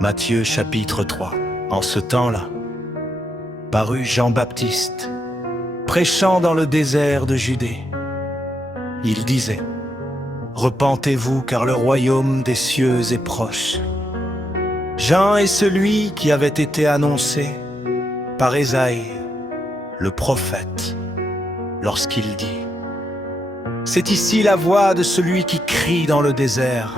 Matthieu chapitre 3. En ce temps-là, parut Jean-Baptiste, prêchant dans le désert de Judée. Il disait: Repentez-vous, car le royaume des cieux est proche. Jean est celui qui avait été annoncé par Ésaïe, le prophète, lorsqu'il dit: C'est ici la voix de celui qui crie dans le désert.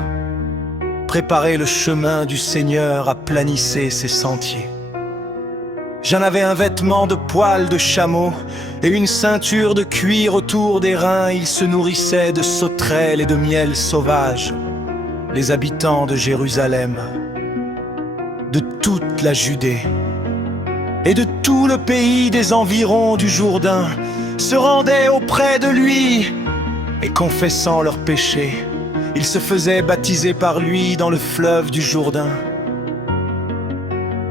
Préparez le chemin du Seigneur, aplanissez ses sentiers. J'en avais un vêtement de poil de chameau et une ceinture de cuir autour des reins. Il se nourrissait de sauterelles et de miel sauvage. Les habitants de Jérusalem, de toute la Judée et de tout le pays des environs du Jourdain se rendaient auprès de lui et, confessant leurs péchés, ils se faisaient baptiser par lui dans le fleuve du Jourdain.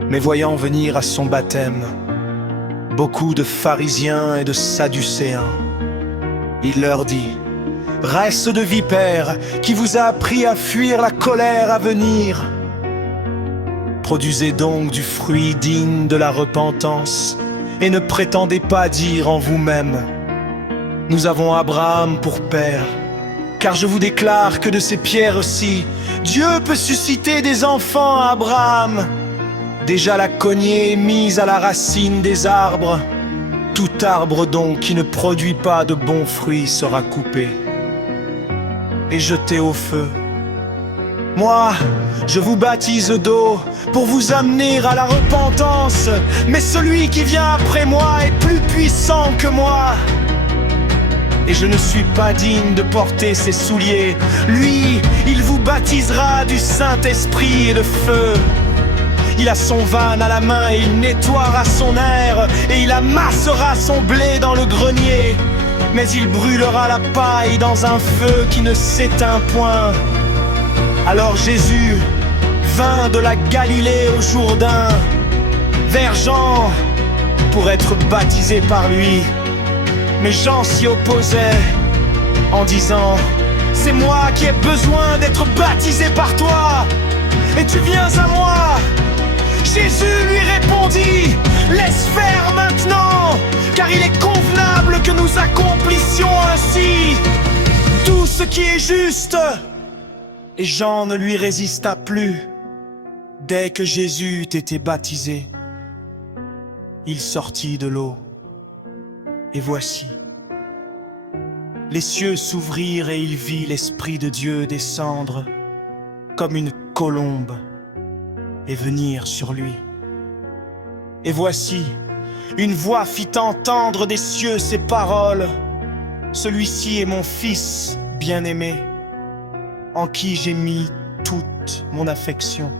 Mais voyant venir à son baptême beaucoup de pharisiens et de sadducéens, il leur dit: Race de vipères, qui vous a appris à fuir la colère à venir? Produisez donc du fruit digne de la repentance, et ne prétendez pas dire en vous-même: Nous avons Abraham pour père. Car je vous déclare que de ces pierres-ci, Dieu peut susciter des enfants à Abraham. Déjà la cognée est mise à la racine des arbres. Tout arbre donc qui ne produit pas de bons fruits sera coupé et jeté au feu. Moi, je vous baptise d'eau pour vous amener à la repentance, mais celui qui vient après moi est plus puissant que moi. Et je ne suis pas digne de porter ses souliers. Lui, il vous baptisera du Saint-Esprit et de feu. Il a son vanne à la main et il nettoiera son aire, et il amassera son blé dans le grenier. Mais il brûlera la paille dans un feu qui ne s'éteint point. Alors Jésus vint de la Galilée au Jourdain vers Jean pour être baptisé par lui. Mais Jean s'y opposait en disant: C'est moi qui ai besoin d'être baptisé par toi, et tu viens à moi. Jésus lui répondit: Laisse faire maintenant, car il est convenable que nous accomplissions ainsi tout ce qui est juste. Et Jean ne lui résista plus. Dès que Jésus eut été baptisé, il sortit de l'eau. Et voici, les cieux s'ouvrirent et il vit l'Esprit de Dieu descendre comme une colombe et venir sur lui. Et voici, une voix fit entendre des cieux ces paroles: Celui-ci est mon Fils bien-aimé, en qui j'ai mis toute mon affection.